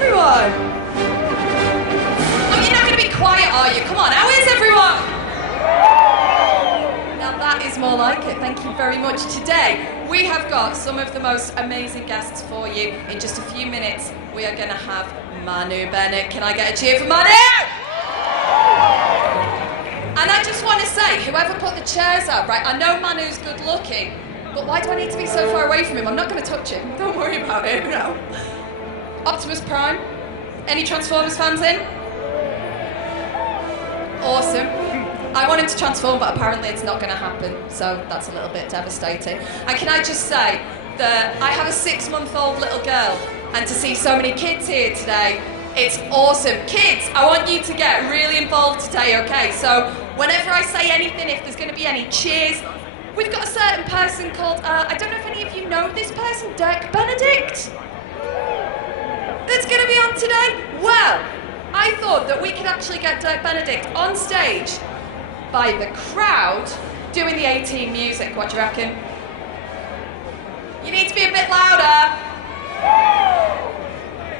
everyone? Oh, you're not going to be quiet, are you? Come on, how is everyone? Now that is more like it. Thank you very much. Today, we have got some of the most amazing guests for you. In just a few minutes, we are going to have Manu Bennett. Can I get a cheer for Manu? And I just want to say, whoever put the chairs out, right, I know Manu's good looking, but why do I need to be so far away from him? I'm not going to touch him. Don't worry about it, no. Optimus Prime? Any Transformers fans in? Awesome. I wanted to transform, but apparently it's not going to happen, so that's a little bit devastating. And can I just say that I have a 6-month-old little girl, and to see so many kids here today, it's awesome. Kids, I want you to get really involved today, okay? So whenever I say anything, if there's going to be any cheers, we've got a certain person called, I don't know if any of you know this person, Dirk Benedict, that's going to be on today. Well, I thought that we could actually get Dirk Benedict on stage by the crowd doing the 18 music. What do you reckon? You need to be a bit louder.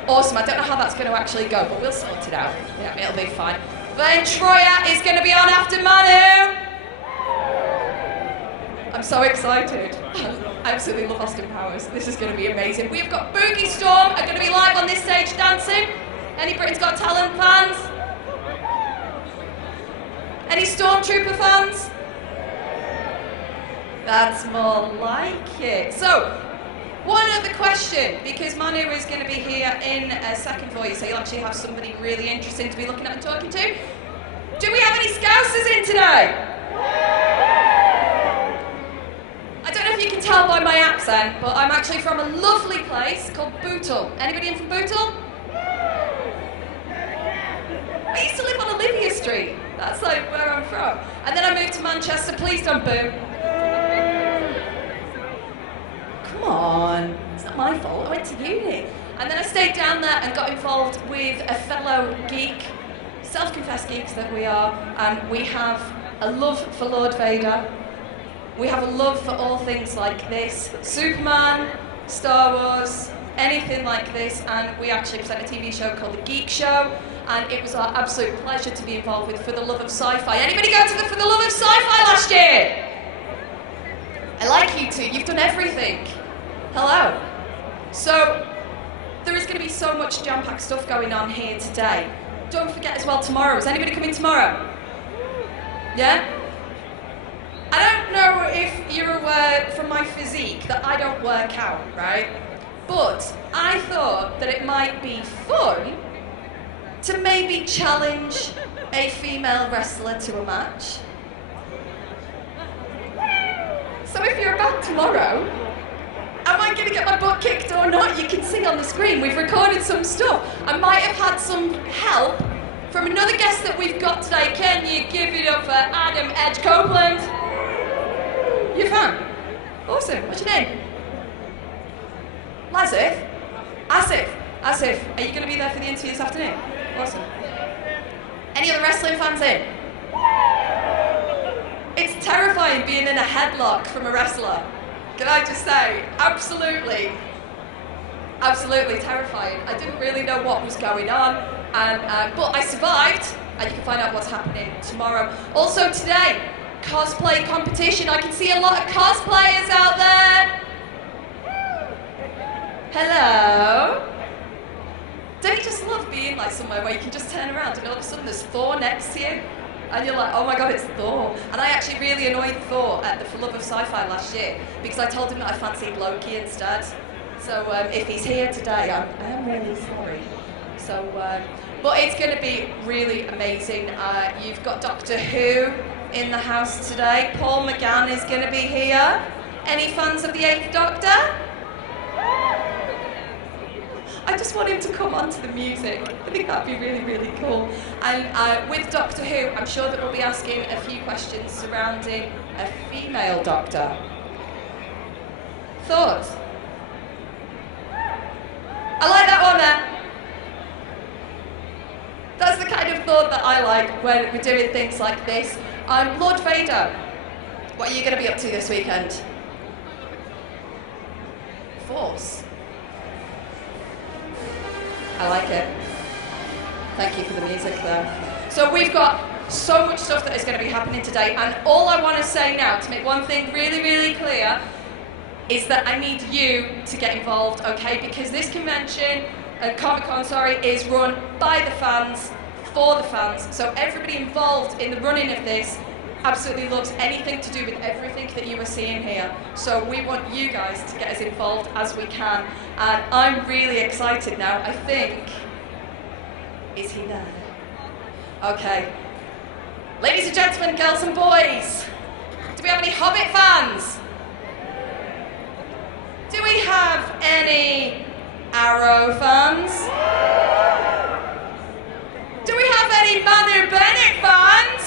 Awesome, I don't know how that's going to actually go, but we'll sort it out. Yeah, it'll be fine. Then Troya is going to be on after Manu. I'm so excited. I absolutely love Austin Powers. This is going to be amazing. We've got Boogie Storm are going to be live on this stage dancing. Any Britain's Got Talent fans? Any Stormtrooper fans? That's more like it. So, one other question, because Manu is going to be here in a second for you, so you'll actually have somebody really interesting to be looking at and talking to. Do we have any Scousers in today? I don't know if you can tell by my accent, but I'm actually from a lovely place called Bootle. Anybody in from Bootle? I used to live on Olivia Street. That's like where I'm from. And then I moved to Manchester. Please don't boo. Come on, it's not my fault. I went to uni. And then I stayed down there and got involved with a fellow geek, self-confessed geeks that we are, and we have a love for Lord Vader. We have a love for all things like this. Superman, Star Wars, anything like this, and we actually present a TV show called The Geek Show, and it was our absolute pleasure to be involved with For the Love of Sci-Fi. Anybody go to the For the Love of Sci-Fi last year? I like you two, you've done everything. Hello. So, there is going to be so much jam-packed stuff going on here today. Don't forget as well tomorrow. Is anybody coming tomorrow? Yeah? I don't know if you're aware from my physique that I don't work out, right? But I thought that it might be fun to maybe challenge a female wrestler to a match. So if you're about tomorrow, am I going to get my butt kicked or not? You can see on the screen, we've recorded some stuff. I might have had some help from another guest that we've got today. Can you give it up for Adam Edge Copeland? You a fan? Awesome. What's your name? Lazif? Asif. Asif. Are you going to be there for the interview this afternoon? Awesome. Any other wrestling fans in? It's terrifying being in a headlock from a wrestler. Can I just say, absolutely terrifying. I didn't really know what was going on, and but I survived, and you can find out what's happening tomorrow. Also today, cosplay competition. I can see a lot of cosplayers out there. Hello. Don't you just love being like somewhere where you can just turn around and all of a sudden there's Thor next to you? And you're like, oh my god, it's Thor. And I actually really annoyed Thor at the For Love of Sci-Fi last year because I told him that I fancied Loki instead. So if he's here today, I am really sorry. So, but it's going to be really amazing. You've got Doctor Who in the house today. Paul McGann is going to be here. Any fans of the 8th Doctor? I just want him to come onto the music. I think that'd be really, really cool. And with Doctor Who, I'm sure that we'll be asking a few questions surrounding a female Doctor. Thoughts? I like that one there. That's the kind of thought that I like when we're doing things like this. Lord Vader, what are you going to be up to this weekend? Force. I like it. Thank you for the music there. So we've got so much stuff that is going to be happening today, and all I want to say now, to make one thing really, really clear, is that I need you to get involved, okay? Because this convention, Comic-Con, sorry, is run by the fans, for the fans. So everybody involved in the running of this absolutely loves anything to do with everything that you are seeing here. So we want you guys to get as involved as we can. And I'm really excited now. I think, is he there? Okay. Ladies and gentlemen, girls and boys, do we have any Hobbit fans? Do we have any Arrow fans? Do we have any Manu Bennett fans?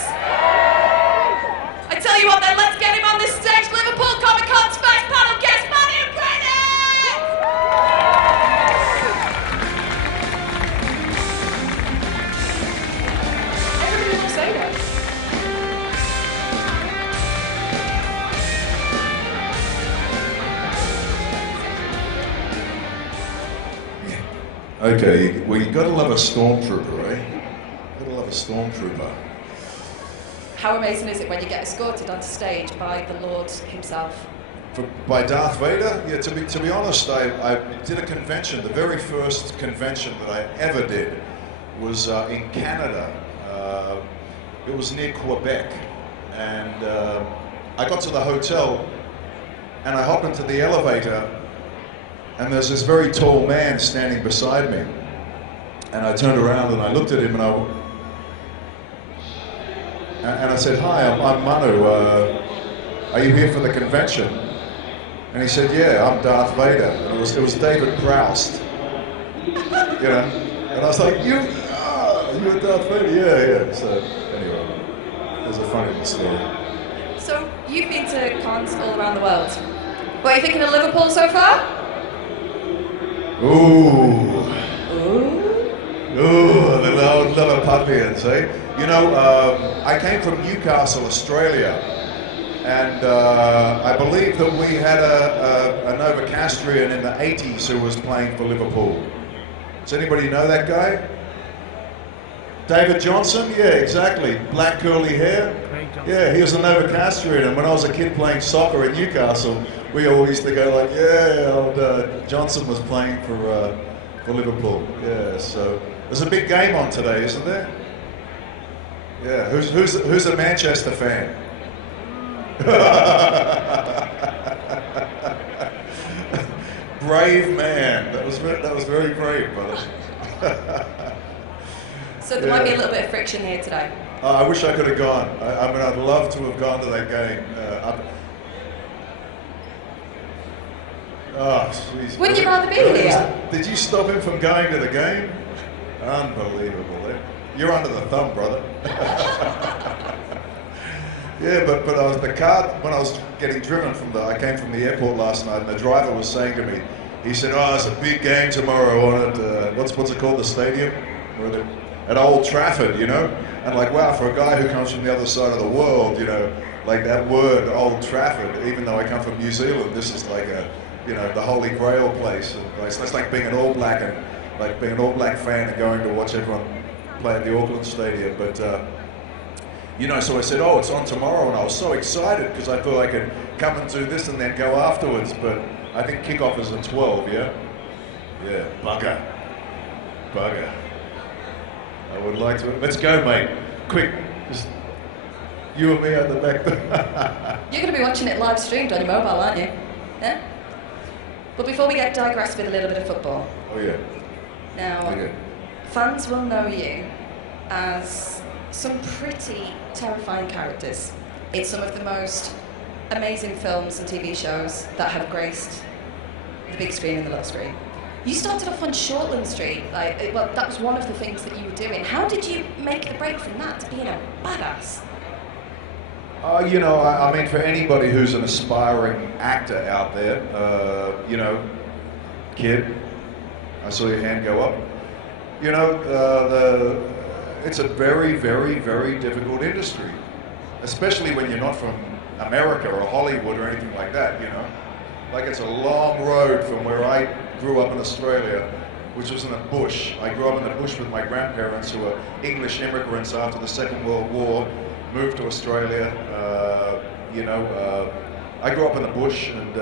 I tell you what then, let's get him on this stage. Liverpool Comic-Con's first panel guest, Manu Bennett! Everybody loves Vader. Okay, well, you gotta love a stormtrooper, eh? Gotta love a stormtrooper. How amazing is it when you get escorted onto stage by the Lord himself? By Darth Vader? Yeah, to be honest, I did a convention. The very first convention that I ever did was in Canada. It was near Quebec. And I got to the hotel and I hopped into the elevator, and there's this very tall man standing beside me. And I turned around and I looked at him and I said, "Hi, I'm Manu. Are you here for the convention?" And he said, "Yeah, I'm Darth Vader." And it was David Proust. You know? And I was like, you're Darth Vader? Yeah. So anyway, it was a funny little story. So you've been to cons all around the world. What are you thinking of Liverpool so far? Ooh, the old Liverpudlians, eh? You know, I came from Newcastle, Australia, and I believe that we had a Novocastrian in the 80s who was playing for Liverpool. Does anybody know that guy? David Johnson? Yeah, exactly. Black curly hair. Yeah, he was a Novocastrian, and when I was a kid playing soccer in Newcastle, we always used to go like, yeah, old Johnson was playing for Liverpool. Yeah, so there's a big game on today, isn't there? Yeah, who's a Manchester fan? Brave man. That was very brave, brother. So there might be a little bit of friction here today. I wish I could have gone. I mean, I'd love to have gone to that game. Oh, jeez. Wouldn't you rather be here? Did you stop him from going to the game? Unbelievable. Eh? You're under the thumb, brother. Yeah, but I was the car when I was getting driven I came from the airport last night, and the driver was saying to me, he said, "Oh, it's a big game tomorrow on at what's it called, the stadium, at Old Trafford, you know." And like, wow, for a guy who comes from the other side of the world, you know, like that word, Old Trafford. Even though I come from New Zealand, this is like the Holy Grail place. It's like being an All Black and like being an All Black fan and going to watch everyone play at the Auckland Stadium, but. You know, so I said, "Oh, it's on tomorrow," and I was so excited because I thought I could come and do this and then go afterwards. But I think kickoff is at 12. Yeah, yeah, bugger. I would like to. Let's go, mate. Quick, just you and me out the back. You're going to be watching it live streamed on your mobile, aren't you? Yeah. But before we get digressed with a little bit of football. Oh yeah. Now, okay. Fans will know you as some pretty terrifying characters in some of the most amazing films and TV shows that have graced the big screen and the little screen. You started off on Shortland Street, well, that was one of the things that you were doing. How did you make the break from that to being a badass? You know, I mean, for anybody who's an aspiring actor out there, you know, kid, I saw your hand go up. You know, it's a very, very, very difficult industry, especially when you're not from America or Hollywood or anything like that, you know. Like, it's a long road from where I grew up in Australia, which was in the bush. I grew up in the bush with my grandparents, who were English immigrants after the Second World War, moved to Australia. I grew up in the bush, and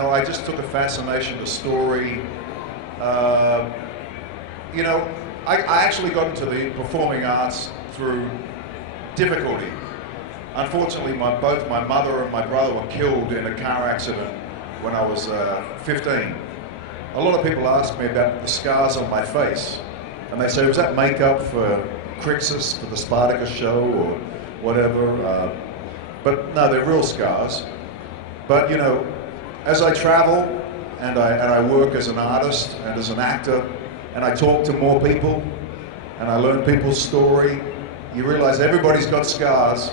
I just took a fascination to story. I actually got into the performing arts through difficulty. Unfortunately, both my mother and my brother were killed in a car accident when I was 15. A lot of people ask me about the scars on my face, and they say, was that makeup for Crixus, for the Spartacus show, or whatever? But no, they're real scars. But as I travel and I work as an artist and as an actor, and I talk to more people, and I learn people's story, you realize everybody's got scars.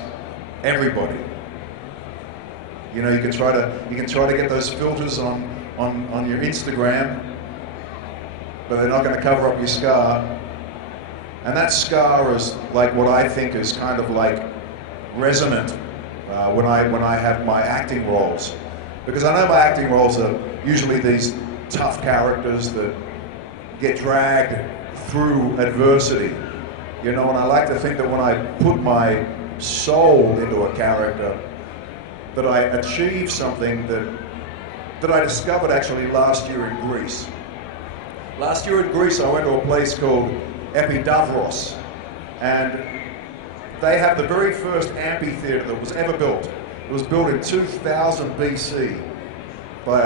Everybody. You can try to get those filters on your Instagram, but they're not going to cover up your scar. And that scar is like what I think is kind of like resonant when I have my acting roles, because I know my acting roles are usually these tough characters that get dragged through adversity, and I like to think that when I put my soul into a character, that I achieve something that I discovered actually last year in Greece. Last year in Greece, I went to a place called Epidavros, and they have the very first amphitheater that was ever built. It was built in 2000 BC by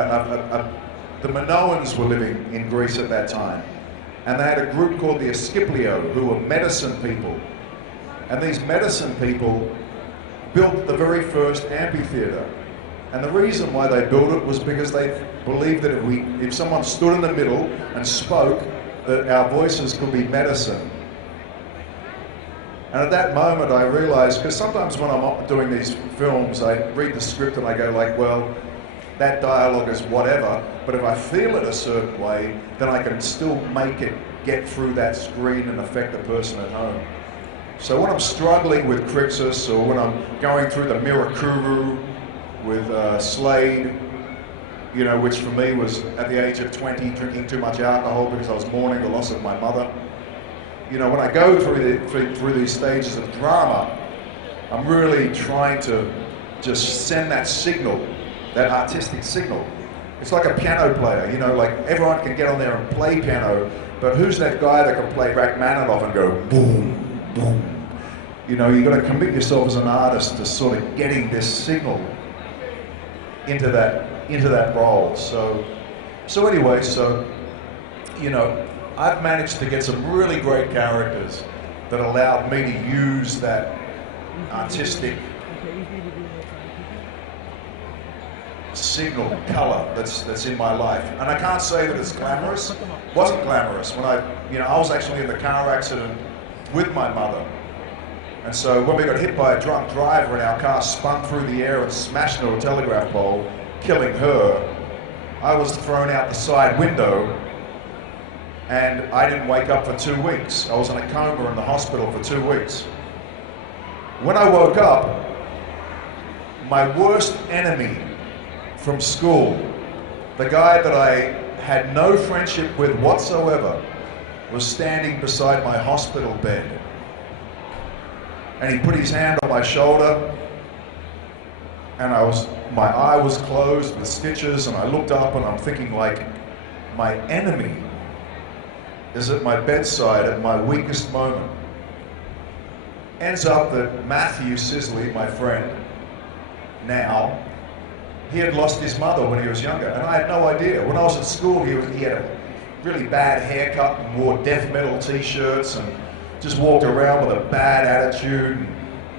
the Minoans were living in Greece at that time, and they had a group called the Asclepios, who were medicine people. And these medicine people built the very first amphitheater. And the reason why they built it was because they believed that if someone stood in the middle and spoke, that our voices could be medicine. And at that moment I realized, because sometimes when I'm doing these films, I read the script and I go like, well, that dialogue is whatever, but if I feel it a certain way, then I can still make it get through that screen and affect the person at home. So when I'm struggling with Crixus, or when I'm going through the Mirakuru with Slade, which for me was at the age of 20, drinking too much alcohol because I was mourning the loss of my mother. When I go through these stages of drama, I'm really trying to just send that signal, that artistic signal. It's like a piano player, like everyone can get on there and play piano, but who's that guy that can play Rachmaninoff and go boom, boom? You've got to commit yourself as an artist to sort of getting this signal into that role. So anyway, I've managed to get some really great characters that allowed me to use that artistic signal, color that's in my life. And I can't say that it's glamorous. It wasn't glamorous. When I was actually in the car accident with my mother. And so when we got hit by a drunk driver and our car spun through the air and smashed into a telegraph pole, killing her, I was thrown out the side window, and I didn't wake up for 2 weeks. I was in a coma in the hospital for 2 weeks. When I woke up, my worst enemy from school, the guy that I had no friendship with whatsoever, was standing beside my hospital bed. And he put his hand on my shoulder, and my eye was closed with stitches, and I looked up and I'm thinking, like, my enemy is at my bedside at my weakest moment. Ends up that Matthew Sisley, my friend, now, he had lost his mother when he was younger, and I had no idea. When I was at school, he had a really bad haircut and wore death metal t-shirts and just walked around with a bad attitude and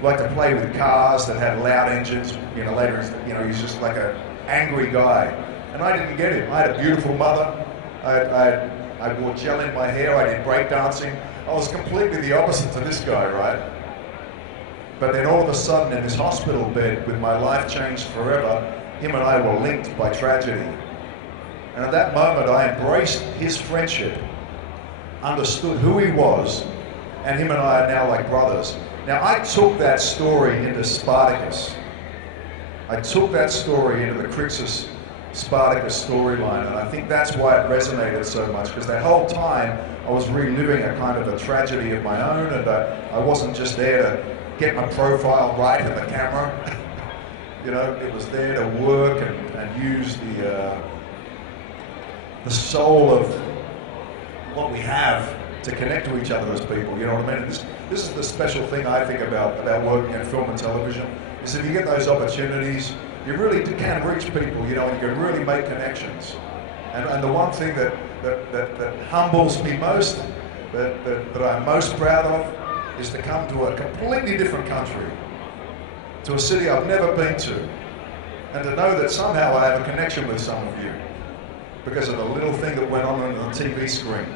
liked to play with cars that had loud engines. Later, he's just like an angry guy. And I didn't get him. I had a beautiful mother. I wore gel in my hair. I did breakdancing. I was completely the opposite to this guy, right? But then all of a sudden, in this hospital bed, with my life changed forever, him and I were linked by tragedy. And at that moment, I embraced his friendship, understood who he was, and him and I are now like brothers. Now, I took that story into Spartacus. I took that story into the Crixus Spartacus storyline, and I think that's why it resonated so much, because that whole time I was reliving a kind of a tragedy of my own, and I wasn't just there to get my profile right in the camera. You know, it was there to work and use the soul of what we have to connect to each other as people. You know what I mean? This is the special thing I think about working in film and television, is if you get those opportunities, you really can reach people, you know, and you can really make connections. And the one thing that humbles me most, that I'm most proud of, is to come to a completely different country, to a city I've never been to, and to know that somehow I have a connection with some of you because of a little thing that went on the TV screen.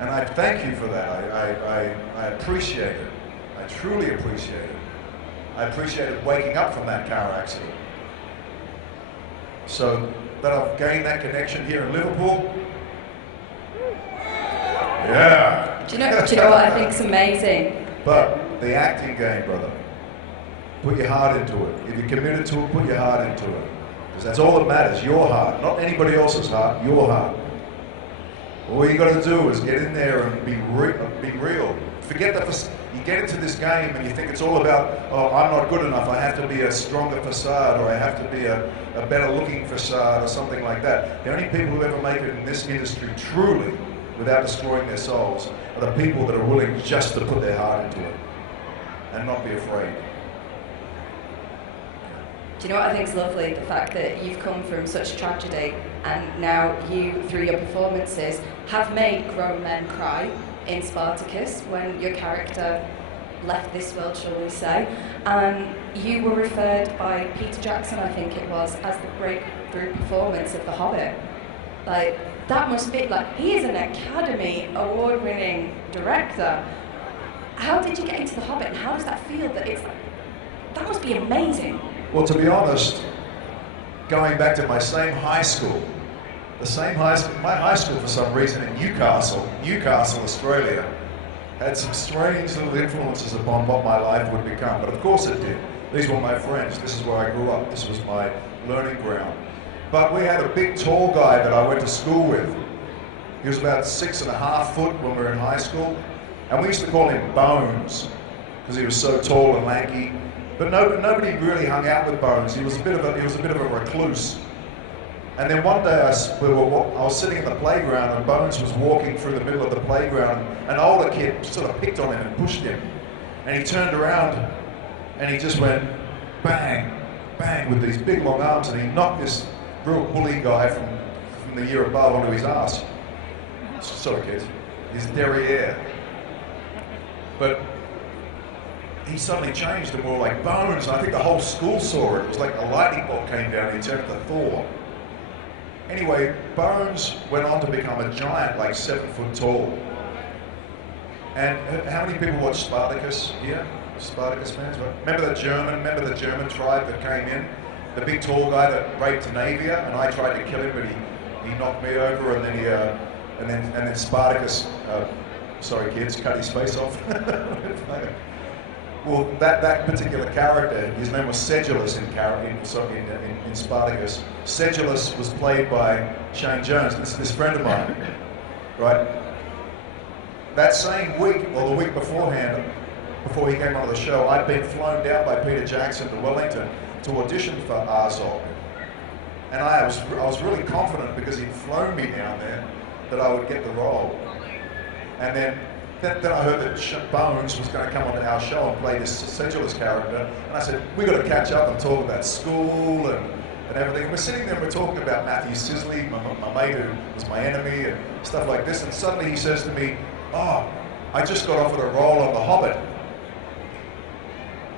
And I thank you for that. I appreciate it. I truly appreciate it. I appreciated waking up from that car accident. So that I've gained that connection here in Liverpool. Yeah. Do you know what I think's amazing? But the acting game, brother, put your heart into it. If you're committed to it, put your heart into it. Because that's all that matters, your heart, not anybody else's heart, your heart. All you got to do is get in there and be real. Forget that you get into this game and you think it's all about, oh, I'm not good enough, I have to be a stronger facade, or I have to be a better looking facade, or something like that. The only people who ever make it in this industry truly, without destroying their souls, are the people that are willing just to put their heart into it and not be afraid. Do you know what I think is lovely? The fact that you've come from such tragedy, and now you, through your performances, have made grown men cry in Spartacus when your character left this world, shall we say. And you were referred by Peter Jackson, I think it was, as the breakthrough performance of The Hobbit. Like, that must be, like, he is an Academy Award-winning director. How did you get into The Hobbit, and how does that feel? That must be amazing. Well, to be honest, going back to my same high school, my high school for some reason in Newcastle, Australia, had some strange little influences upon what my life would become, but of course it did. These were my friends, this is where I grew up, this was my learning ground. But we had a big tall guy that I went to school with. He was about 6.5 foot when we were in high school, and we used to call him Bones, because he was so tall and lanky. But nobody really hung out with Bones. He was a bit of a recluse. And then one day I was sitting in the playground, and Bones was walking through the middle of the playground. An older kid sort of picked on him and pushed him. And he turned around and he just went bang, bang with these big long arms, and he knocked this real bully guy from the year above onto his ass. Sorry kids, his derriere. But he suddenly changed to more like Bones. I think the whole school saw it. It was like a lightning bolt came down and he turned into Thor. Anyway, Bones went on to become a giant, like 7 foot tall. And how many people watch Spartacus here? Spartacus fans, right? Remember the German tribe that came in? The big tall guy that raped Navia, and I tried to kill him, but he knocked me over, and then Spartacus, sorry kids, cut his face off. Well, that particular character, his name was Sedulus in Spartacus. Sedulus was played by Shane Jones, this friend of mine, right? That same week, or the week beforehand, before he came onto the show, I'd been flown down by Peter Jackson to Wellington to audition for Arzog. And I was really confident, because he'd flown me down there, that I would get the role. And then I heard that Bones was going to come onto our show and play this Sedulus character, and I said, we got to catch up and talk about school and everything. And we're sitting there and we're talking about Matthew Sisley, my mate who was my enemy, and stuff like this, and suddenly he says to me, oh, I just got offered a role on The Hobbit.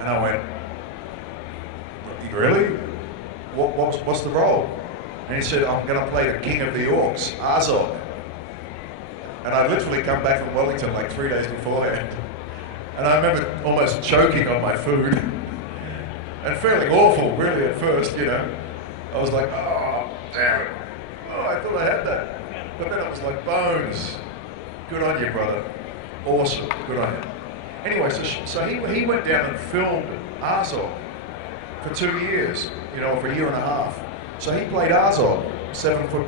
And I went, really? What's the role? And he said, I'm going to play the King of the Orcs, Arzog. And I literally come back from Wellington like 3 days beforehand. And I remember almost choking on my food and feeling awful, really, at first, you know. I was like, oh, damn it. Oh, I thought I had that. But then I was like, Bones, good on you, brother. Awesome, good on you. Anyway, so he went down and filmed Arzog for 2 years, you know, for a year and a half. So he played Azog, 7 foot,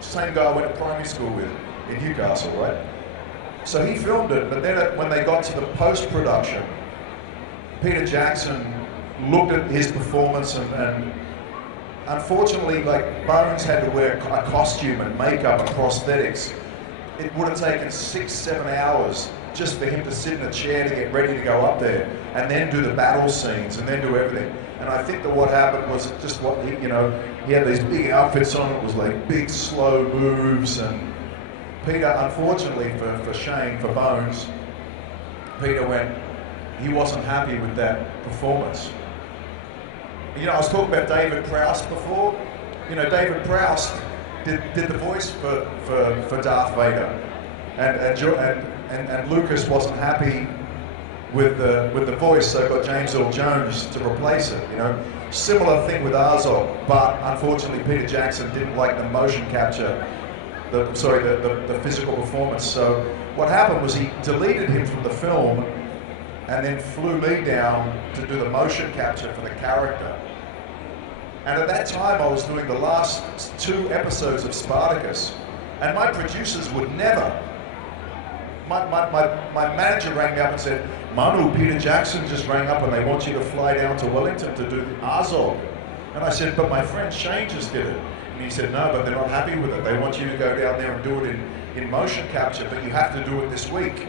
same guy I went to primary school with in Newcastle, right? So he filmed it, but then when they got to the post-production, Peter Jackson looked at his performance and unfortunately, like, Bones had to wear a costume and makeup and prosthetics. It would have taken 6-7 hours just for him to sit in a chair to get ready to go up there and then do the battle scenes and then do everything. And I think that what happened was just what he, you know, he had these big outfits on. It was like big slow moves, and Peter, unfortunately for Shane, for Bones, Peter he wasn't happy with that performance. You know, I was talking about David Prowse before. You know, David Prowse did the voice for Darth Vader, and Lucas wasn't happy with the voice, so got James Earl Jones to replace it. You know, similar thing with Azog, but unfortunately Peter Jackson didn't like the motion capture, the physical performance. So what happened was he deleted him from the film, and then flew me down to do the motion capture for the character. And at that time, I was doing the last 2 episodes of Spartacus, and my producers would never. My manager rang me up and said, "Manu, Peter Jackson just rang up and they want you to fly down to Wellington to do Azog." And I said, "But my friend Shane just did it." And he said, "No, but they're not happy with it. They want you to go down there and do it in motion capture, but you have to do it this week."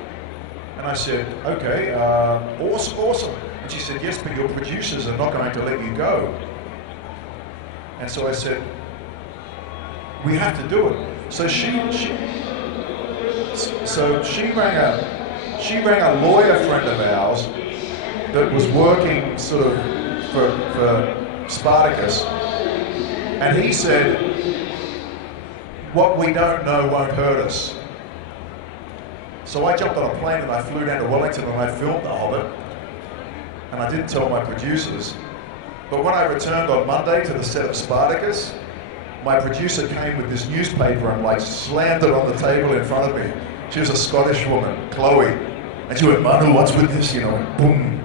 And I said, "Okay, awesome." And she said, "Yes, but your producers are not going to let you go." And so I said, "We have to do it." So she rang a lawyer friend of ours that was working sort of for Spartacus, and he said, "What we don't know won't hurt us." So I jumped on a plane and I flew down to Wellington and I filmed The Hobbit, and I didn't tell my producers. But when I returned on Monday to the set of Spartacus, my producer came with this newspaper and like slammed it on the table in front of me. She was a Scottish woman, Chloe, and she went, "Manu, what's with this?" You know, and boom.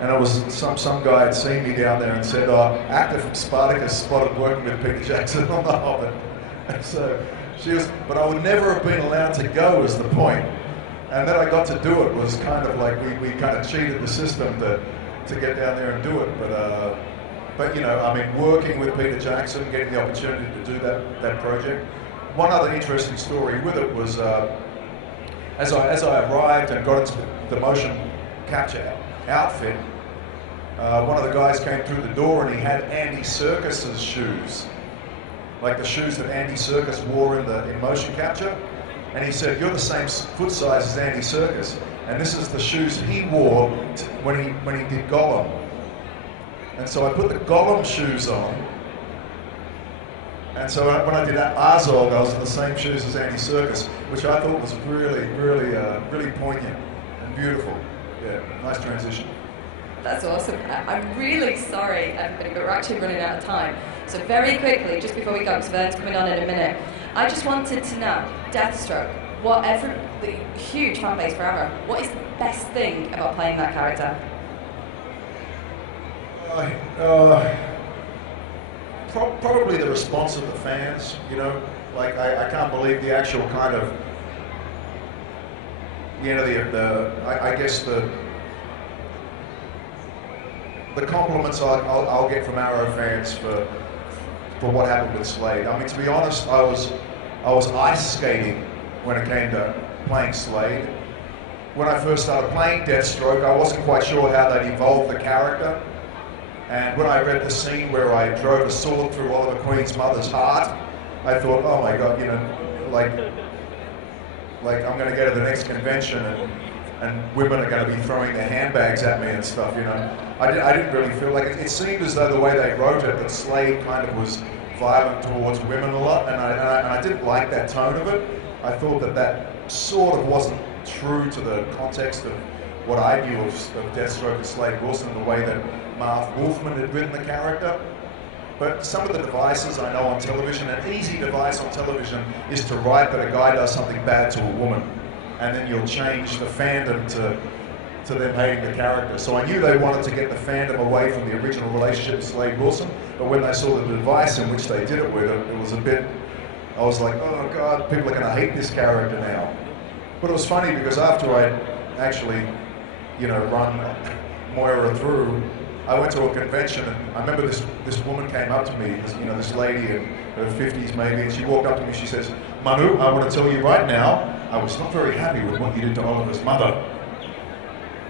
And it was some guy had seen me down there and said, "Oh, actor from Spartacus spotted working with Peter Jackson on The Hobbit." And so she was, but I would never have been allowed to go, is the point. And then I got to do it. Was kind of like we kind of cheated the system to get down there and do it. But you know, I mean, working with Peter Jackson, getting the opportunity to do that project. One other interesting story with it was as I arrived and got into the motion capture outfit, one of the guys came through the door and he had Andy Serkis's shoes, like the shoes that Andy Serkis wore in motion capture. And he said, "You're the same foot size as Andy Serkis, and this is the shoes he wore when he did Gollum." And so I put the Gollum shoes on, and so when I did Azog, I was in the same shoes as Andy Serkis, which I thought was really poignant and beautiful. Yeah, nice transition. That's awesome. I'm really sorry, but we're actually running out of time. So very quickly, just before we go, because Vern's coming on in a minute, I just wanted to know, Deathstroke, the huge fan base forever, what is the best thing about playing that character? Probably the response of the fans, you know, like I can't believe the actual kind of, you know, I guess the compliments I'll get from Arrow fans for what happened with Slade. I mean, to be honest, I was ice skating when it came to playing Slade. When I first started playing Deathstroke, I wasn't quite sure how they'd evolve the character. And when I read the scene where I drove a sword through Oliver Queen's mother's heart, I thought, oh my God, you know, like I'm going to go to the next convention and women are going to be throwing their handbags at me and stuff, you know. I didn't really feel like it seemed as though the way they wrote it, that Slade kind of was violent towards women a lot, and I didn't like that tone of it. I thought that sort of wasn't true to the context of what I knew of Deathstroke and Slade Wilson, the way that Marv Wolfman had written the character. But some of the devices I know on television, an easy device on television is to write that a guy does something bad to a woman, and then you'll change the fandom to them hating the character. So I knew they wanted to get the fandom away from the original relationship with Slade Wilson, but when they saw the device in which they did it with, it was a bit, I was like, oh God, people are going to hate this character now. But it was funny because after I actually, run Moira through, I went to a convention and I remember this woman came up to me, this lady in her 50s maybe, and she walked up to me and she says, Manu, I want to tell you right now, I was not very happy with what you did to Oliver's mother.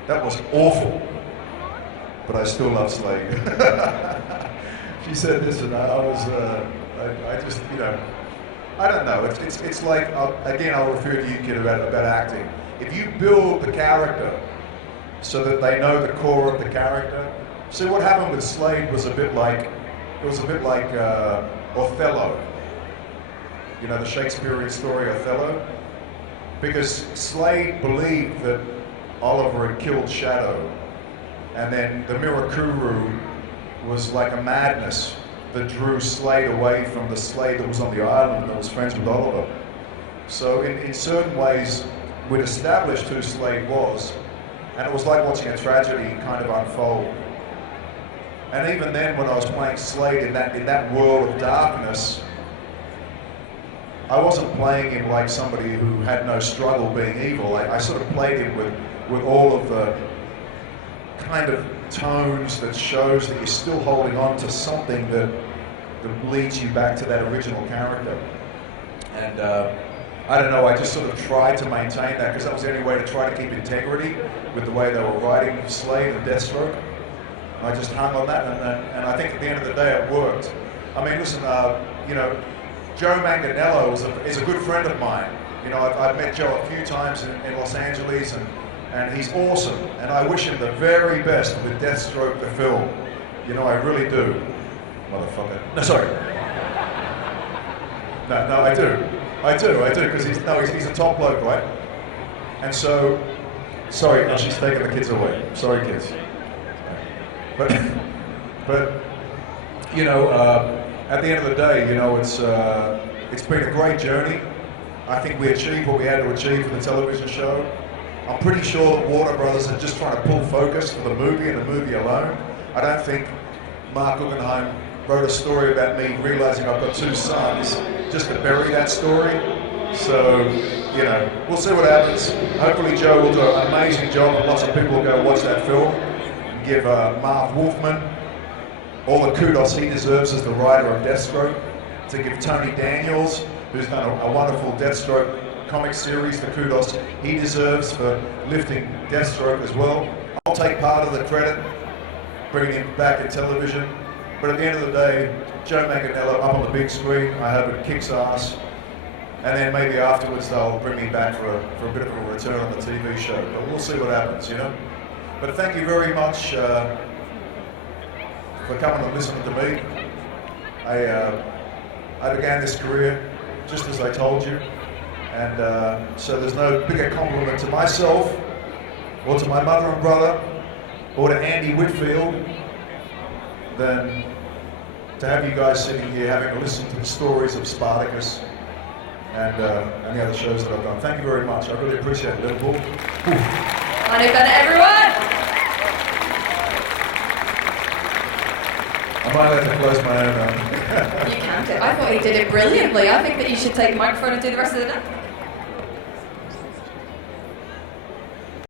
That was awful, but I still love Slade. She said this, and I just, I don't know. It's like, again, I'll refer to you, kid, about acting. If you build the character so that they know the core of the character. See, what happened with Slade was a bit like Othello. The Shakespearean story Othello, because Slade believed that Oliver had killed Shadow, and then the Mirakuru was like a madness that drew Slade away from the Slade that was on the island that was friends with Oliver. So in certain ways, we'd established who Slade was, and it was like watching a tragedy kind of unfold. And even then, when I was playing Slade in that world of darkness, I wasn't playing him like somebody who had no struggle being evil. I sort of played him with all of the kind of tones that shows that you're still holding on to something that leads you back to that original character. And I don't know, I just sort of tried to maintain that because that was the only way to try to keep integrity with the way they were writing Slade and Deathstroke. And I just hung on that, and I think at the end of the day it worked. I mean, listen, Joe Manganiello is a good friend of mine. I've met Joe a few times in Los Angeles, and he's awesome. And I wish him the very best with Deathstroke, the film. I really do. Motherfucker. No, sorry. No, I do, because he's a top bloke, right? And so, sorry, no, she's taking the kids away. Sorry, kids. But at the end of the day, it's been a great journey. I think we achieved what we had to achieve for the television show. I'm pretty sure that Warner Brothers are just trying to pull focus for the movie and the movie alone. I don't think Mark Guggenheim wrote a story about me realizing I've got two sons just to bury that story. So, we'll see what happens. Hopefully Joe will do an amazing job and lots of people will go watch that film and give Marv Wolfman all the kudos he deserves as the writer of Deathstroke, to give Tony Daniels, who's done a wonderful Deathstroke comic series, the kudos he deserves for lifting Deathstroke as well. I'll take part of the credit, bringing him back in television, but at the end of the day, Joe Manganiello up on the big screen, I hope it kicks ass, and then maybe afterwards they'll bring me back for a bit of a return on the TV show, but we'll see what happens, But thank you very much for coming and listening to me. I began this career just as I told you, and so there's no bigger compliment to myself, or to my mother and brother, or to Andy Whitfield, than to have you guys sitting here having to listen to the stories of Spartacus and the other shows that I've done. Thank you very much. I really appreciate it, Liverpool. Manu Bennett, everyone! I might have to close my own. You can't do it. I thought he did it brilliantly. I think that you should take a microphone and do the rest of the night.